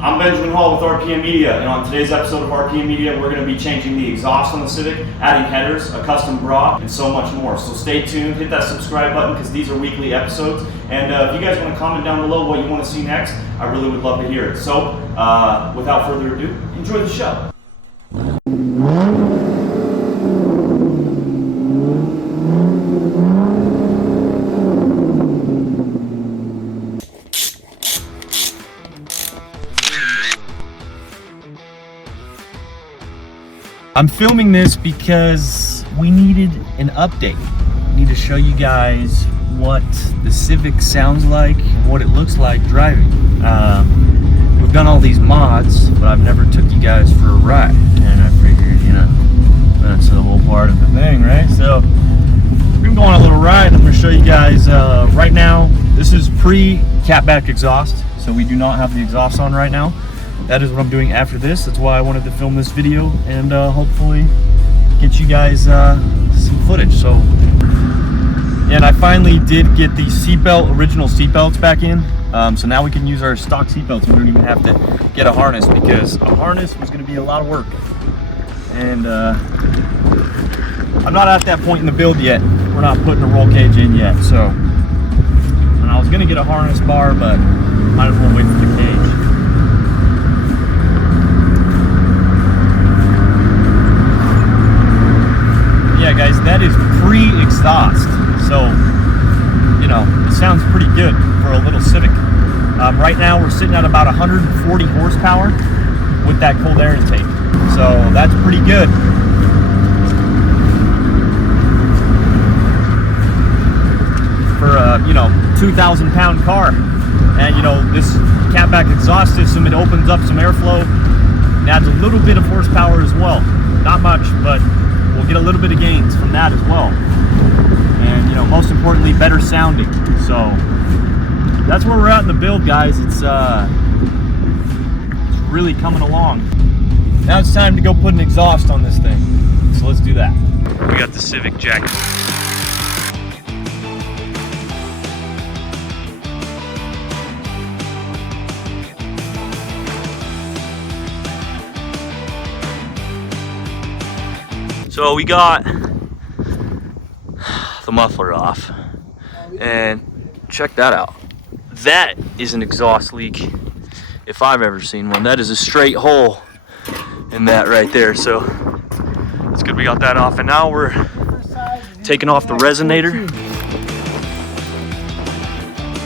I'm Benjamin Hall with RPM Media, and on today's episode of RPM Media, we're going to be changing the exhaust on the Civic, adding headers, a custom bra, and so much more. So stay tuned, hit that subscribe button because these are weekly episodes. And if you guys want to comment down below what you want to see next, I really would love to hear it. So without further ado, enjoy the show. I'm filming this because we needed an update. We need to show you guys what the Civic sounds like and what it looks like driving. We've done all these mods, but I've never took you guys for a ride. And I figured, you know, that's the whole part of the thing, right? So we're gonna go on a little ride. I'm gonna show you guys right now. This is pre-Catback exhaust, so we do not have the exhaust on right now. That is what I'm doing after this. That's why I wanted to film this video and hopefully get you guys some footage. So, and I finally did get the original seatbelts back in. So now we can use our stock seatbelts. We don't even have to get a harness because a harness was going to be a lot of work. And I'm not at that point in the build yet. We're not putting a roll cage in yet. So, and I was going to get a harness bar, but might as well wait for the cage. Yeah, guys, that is pre-exhaust, so you know it sounds pretty good for a little Civic. Right now we're sitting at about 140 horsepower with that cold air intake, so that's pretty good. For a 2,000 pound car, and this Catback exhaust system, it opens up some airflow and adds a little bit of horsepower as well. Not much, but we'll get a little bit of gains from that as well, and most importantly, better sounding. So that's where we're at in the build, guys. It's really coming along. Now it's time to go put an exhaust on this thing, so let's do that. We got the Civic jacket. So we got the muffler off, and check that out. That is an exhaust leak if I've ever seen one. That is a straight hole in that right there. So it's good we got that off, and now we're taking off the resonator.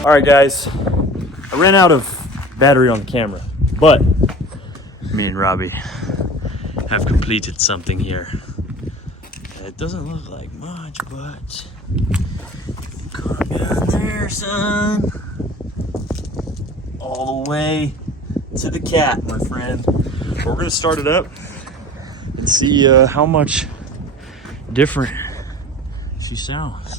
All right, guys, I ran out of battery on the camera, but me and Robbie have completed something here. It doesn't look like much, but come down there, son. All the way to the cat, my friend. We're gonna start it up and see how much different she sounds.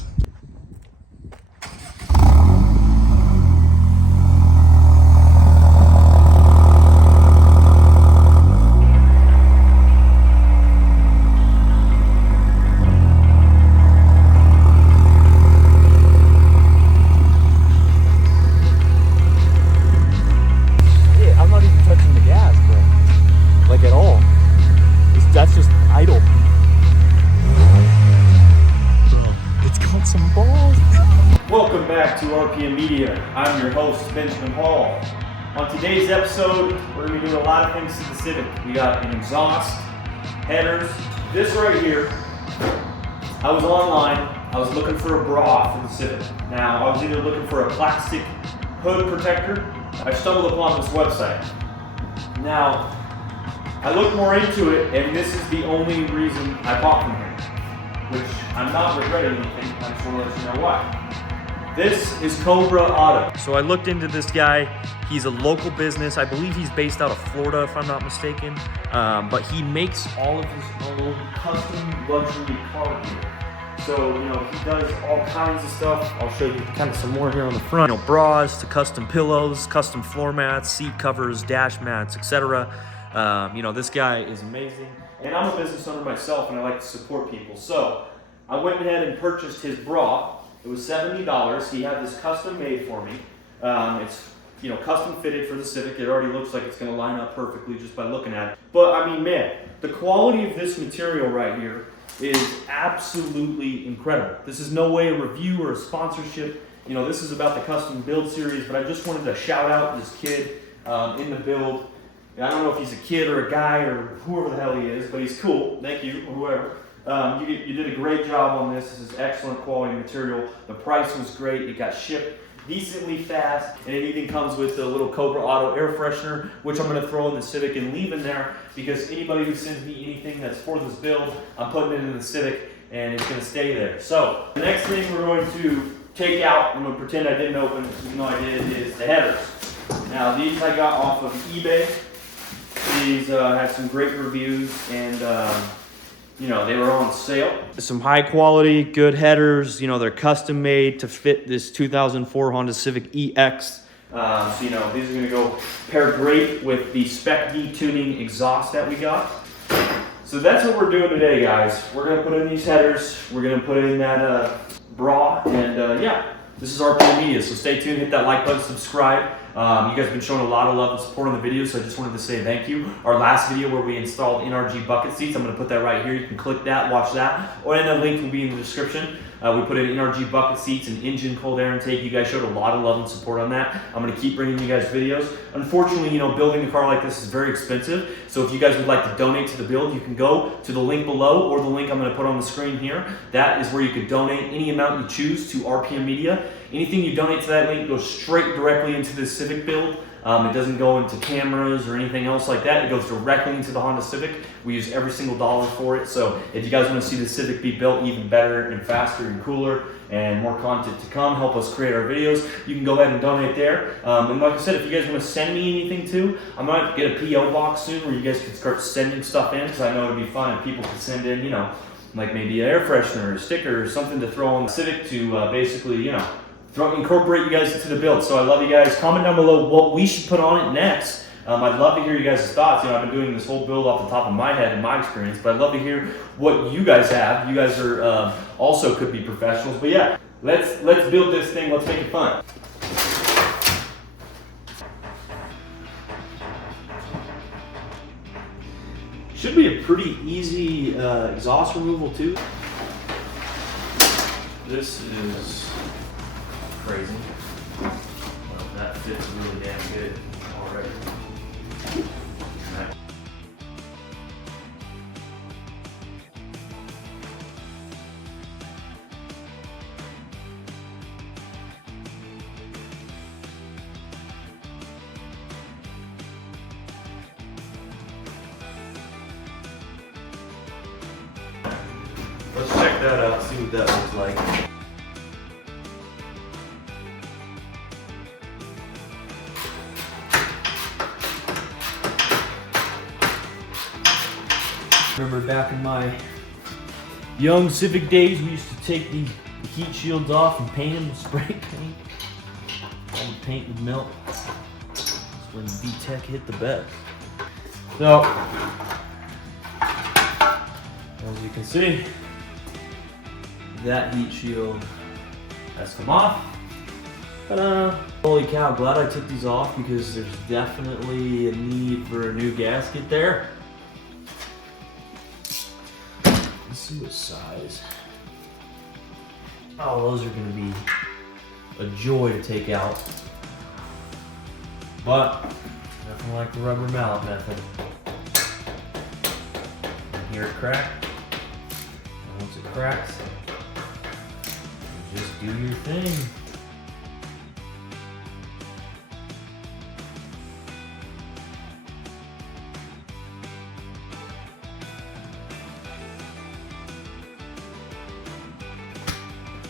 That's just idle. Bro, it's got some balls. Welcome back to RPM Media. I'm your host, Benjamin Hall. On today's episode, we're going to be doing a lot of things to the Civic. We got an exhaust, headers. This right here, I was online. I was looking for a bra for the Civic. Now, I was either looking for a plastic hood protector. I stumbled upon this website. Now, I looked more into it, and this is the only reason I bought from him, which I'm not regretting anything. I just want to let you know why. This is Cobra Auto. So I looked into this guy. He's a local business. I believe he's based out of Florida, if I'm not mistaken. But he makes all of his own custom luxury car gear. So, he does all kinds of stuff. I'll show you kind of some more here on the front. Bras to custom pillows, custom floor mats, seat covers, dash mats, etc. This guy is amazing. And I'm a business owner myself, and I like to support people. So I went ahead and purchased his bra. It was $70. He had this custom made for me. It's you know, custom fitted for the Civic. It already looks like it's going to line up perfectly just by looking at it. But I mean, man, the quality of this material right here is absolutely incredible. This is no way a review or a sponsorship. You know, this is about the custom build series, but I just wanted to shout out this kid in the build. I don't know if he's a kid or a guy or whoever the hell he is, but he's cool. Thank you, or whoever. You did a great job on this. This is excellent quality material. The price was great. It got shipped decently fast, and it even comes with a little Cobra Auto air freshener, which I'm going to throw in the Civic and leave in there, because anybody who sends me anything that's for this build, I'm putting it in the Civic, and it's going to stay there. So the next thing we're going to take out, I'm going to pretend I didn't open, even though I did, is the headers. Now these I got off of eBay. These had some great reviews, and you know, they were on sale. Some high quality, good headers. You know, they're custom made to fit this 2004 Honda Civic EX. So, you know, these are gonna go pair great with the Spec D tuning exhaust that we got. So that's what we're doing today, guys. We're gonna put in these headers. We're gonna put in that bra, and yeah, this is RPM Media. So stay tuned, hit that like button, subscribe. You guys have been showing a lot of love and support on the video, so I just wanted to say thank you. Our last video where we installed NRG bucket seats, I'm going to put that right here. You can click that, watch that, or the link will be in the description. We put in NRG bucket seats and engine cold air intake. You guys showed a lot of love and support on that. I'm going to keep bringing you guys videos. Unfortunately, you know, building a car like this is very expensive, so if you guys would like to donate to the build, you can go to the link below or the link I'm going to put on the screen here. That is where you could donate any amount you choose to RPM Media. Anything you donate to that link goes straight directly into the Civic build. It doesn't go into cameras or anything else like that. It goes directly into the Honda Civic. We use every single dollar for it. So if you guys want to see the Civic be built even better and faster and cooler and more content to come, help us create our videos, you can go ahead and donate there. And like I said, if you guys want to send me anything too, I'm going to get a P.O. box soon where you guys can start sending stuff in, because I know it'd be fun if people could send in, you know, like maybe an air freshener or a sticker or something to throw on the Civic to basically, you know, incorporate you guys into the build. So I love you guys. Comment down below what we should put on it next. I'd love to hear you guys' thoughts. You know, I've been doing this whole build off the top of my head in my experience, but I'd love to hear what you guys have. You guys are also could be professionals, but yeah, let's build this thing. Let's make it fun. Should be a pretty easy exhaust removal too. This is crazy. Well, that fits really damn good already. Let's check that out, see what that looks like. Remember back in my young Civic days, we used to take the heat shields off and paint them with spray paint. All the paint would melt. That's when VTech hit the bed. So, as you can see, that heat shield has come off. Ta-da! Holy cow, glad I took these off, because there's definitely a need for a new gasket there. Let's see what size. Oh, those are going to be a joy to take out. But nothing like the rubber mallet method. And here it cracked. And once it cracks, you just do your thing.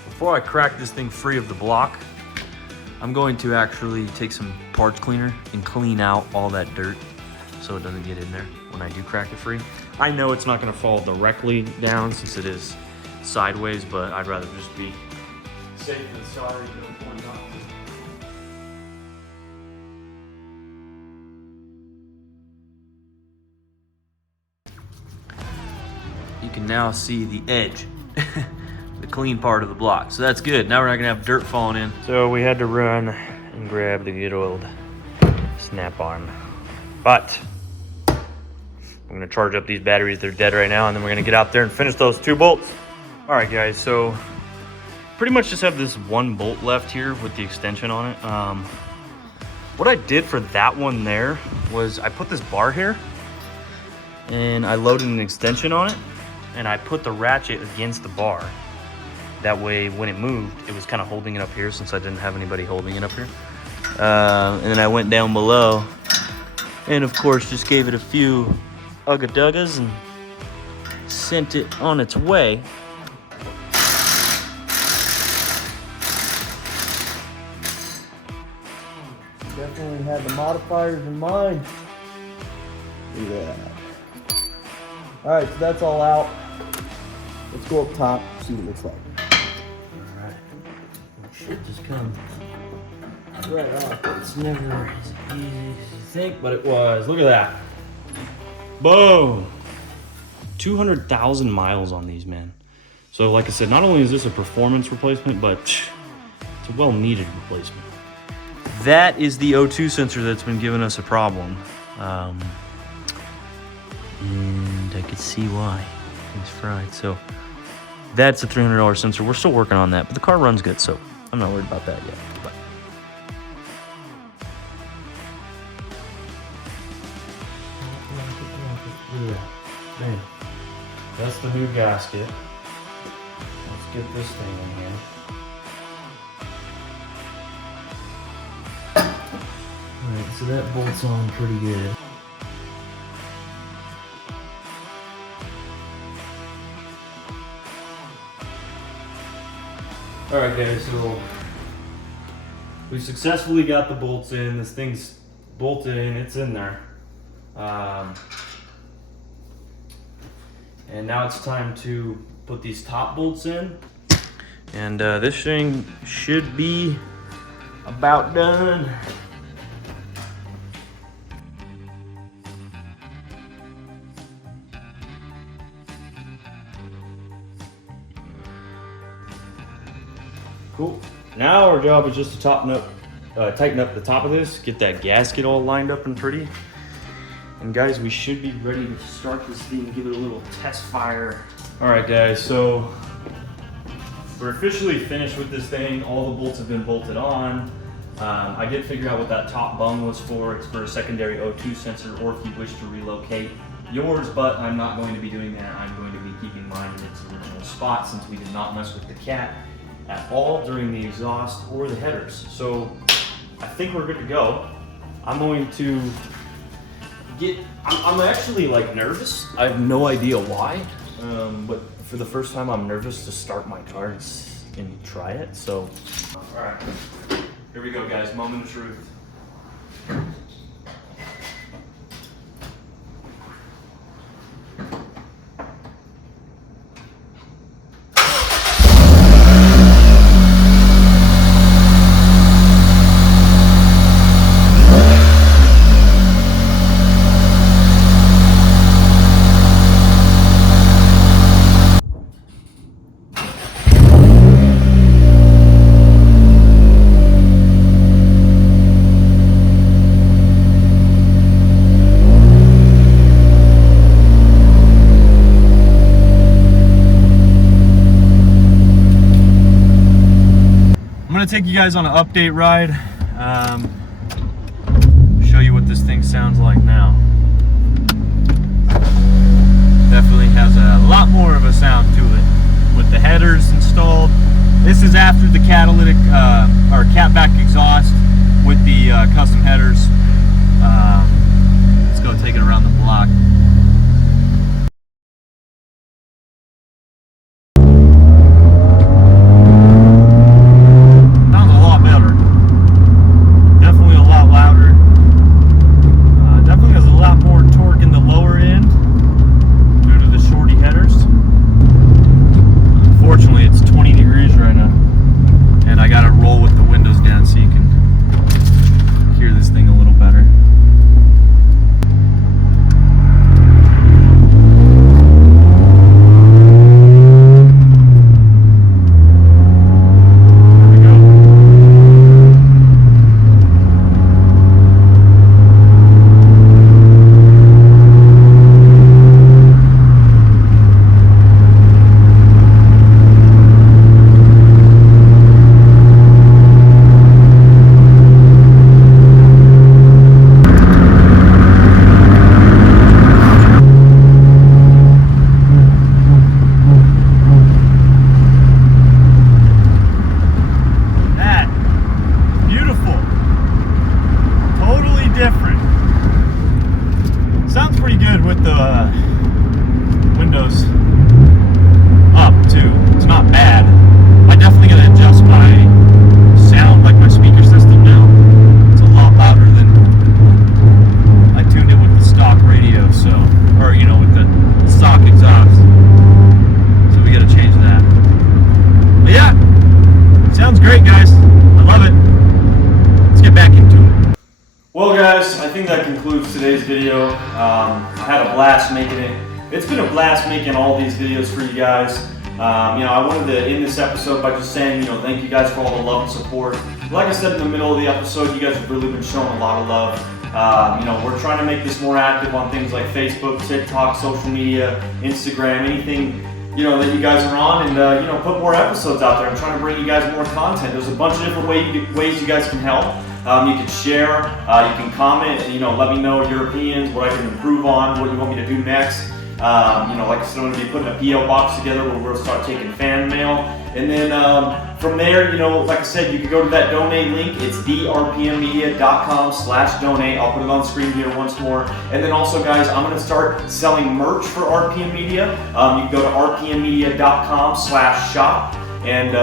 Before I crack this thing free of the block, I'm going to actually take some parts cleaner and clean out all that dirt so it doesn't get in there when I do crack it free. I know it's not going to fall directly down since it is sideways, but I'd rather just be safe than sorry. You can now see the edge. The clean part of the block. So that's good. Now we're not gonna have dirt falling in. So we had to run and grab the good old snap on. But I'm gonna charge up these batteries. They're dead right now, and then we're gonna get out there and finish those 2 bolts. All right, guys, so pretty much just have this 1 bolt left here with the extension on it. What I did for that one there was I put this bar here and I loaded an extension on it, and I put the ratchet against the bar. That way, when it moved, it was kind of holding it up here since I didn't have anybody holding it up here. And then I went down below and, of course, just gave it a few ugga-duggas and sent it on its way. Definitely had the modifiers in mind. Look at that. Alright, so that's all out. Let's go up top, see what it looks like. Alright. Shit just comes right off. It's never as easy as you think, but it was. Look at that. Boom! 200,000 miles on these, man. So like I said, not only is this a performance replacement, but it's a well-needed replacement. That is the O2 sensor that's been giving us a problem. And I could see why. It's fried. So that's a $300 sensor. We're still working on that, but the car runs good, so I'm not worried about that yet. But man, that's the new gasket. Let's get this thing in here. Alright, so that bolts on pretty good. Alright guys, so we successfully got the bolts in. This thing's bolted in, it's in there. And now it's time to put these top bolts in. And this thing should be about done. Cool. Now our job is just to tighten up the top of this, get that gasket all lined up and pretty. And guys, we should be ready to start this thing, give it a little test fire. All right guys, so we're officially finished with this thing. All the bolts have been bolted on. I did figure out what that top bung was for. It's for a secondary O2 sensor, or if you wish to relocate yours, but I'm not going to be doing that. I'm going to be keeping mine in its original spot since we did not mess with the cat at all during the exhaust or the headers. So I think we're good to go. I'm going to I'm actually like nervous. I have no idea why, but for the first time I'm nervous to start my car and try it. So, all right, here we go guys, moment of truth. Take you guys on an update ride, show you what this thing sounds like now. Definitely has a lot more of a sound to it with the headers installed. This is after the catalytic or Catback exhaust with the custom headers. Let's go take it around the block. This thing a little. think that concludes today's video. I had a blast making it. It's been a blast making all these videos for you guys. I wanted to end this episode by just saying, thank you guys for all the love and support. Like I said in the middle of the episode, you guys have really been showing a lot of love. We're trying to make this more active on things like Facebook, TikTok, social media, Instagram, anything that you guys are on, and put more episodes out there. I'm trying to bring you guys more content. There's a bunch of different ways you guys can help. You can share, you can comment, let me know your opinions, what I can improve on, what you want me to do next. Like I said, I'm going to be putting a P.O. box together where we'll start taking fan mail. And then from there, like I said, you can go to that donate link. It's therpmmedia.com/donate. I'll put it on screen here once more. And then also, guys, I'm going to start selling merch for RPM Media. You can go to rpmmedia.com/shop and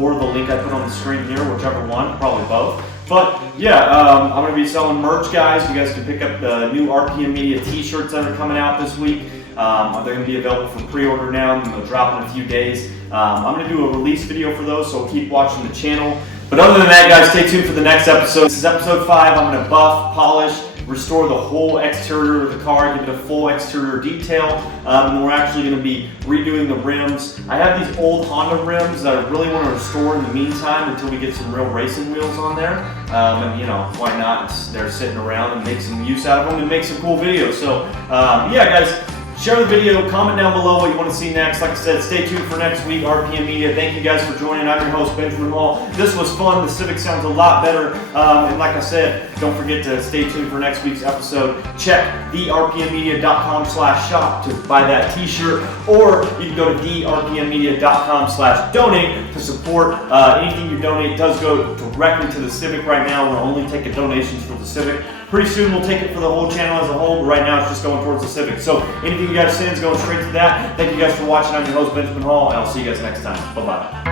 or the link I put on the screen here, whichever one, probably both. But yeah, I'm going to be selling merch, guys. You guys can pick up the new RPM Media t-shirts that are coming out this week. They're going to be available for pre-order now, and they'll drop in a few days. I'm going to do a release video for those, so keep watching the channel. But other than that, guys, stay tuned for the next episode. This is episode 5. I'm going to buff, polish, restore the whole exterior of the car, give it a full exterior detail. And we're actually going to be redoing the rims. I have these old Honda rims that I really want to restore in the meantime until we get some real racing wheels on there. And why not? They're sitting around and make some use out of them and make some cool videos. So yeah, guys. Share the video, comment down below what you want to see next. Like I said, stay tuned for next week, RPM Media. Thank you guys for joining. I'm your host, Benjamin Hall. This was fun. The Civic sounds a lot better. And like I said, don't forget to stay tuned for next week's episode. Check therpmmedia.com/shop to buy that t-shirt, or you can go to therpmmedia.com/donate to support. Anything you donate does go directly to the Civic right now. We're only taking donations for the Civic. Pretty soon we'll take it for the whole channel as a whole, but right now it's just going towards the Civic. So anything you guys send is going straight to that. Thank you guys for watching. I'm your host, Benjamin Hall, and I'll see you guys next time. Bye-bye.